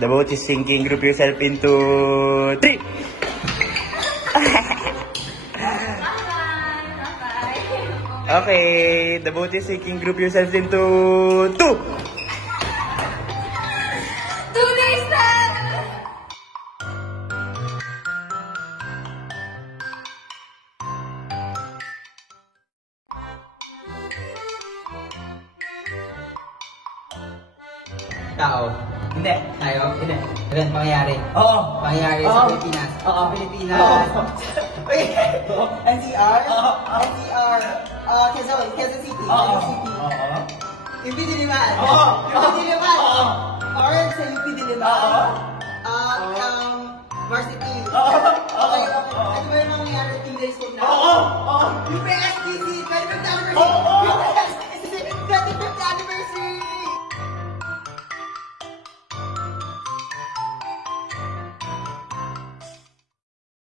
The boat is sinking. Group yourself into 3. Okay, the boat is sinking. Group yourselves into 2. 2 days left! Tao. Hindi. Tayo? Hindi. Event mangyayari. Oo. Mangyayari sa Pilipinas. Oo. Pilipinas. Okay. NCR? Oo. NCR. Quezon City. Oo. Quezon City. Oo. UP Diliman. Oo. UP Diliman. Oo. Orange sa UP Diliman. Oo. Varsity. Oo. Okay. Ano ba yung mangyayari? Team days ko na? Oo. UPSGC. 25th anniversary. Oo. UPSGC. 25th anniversary.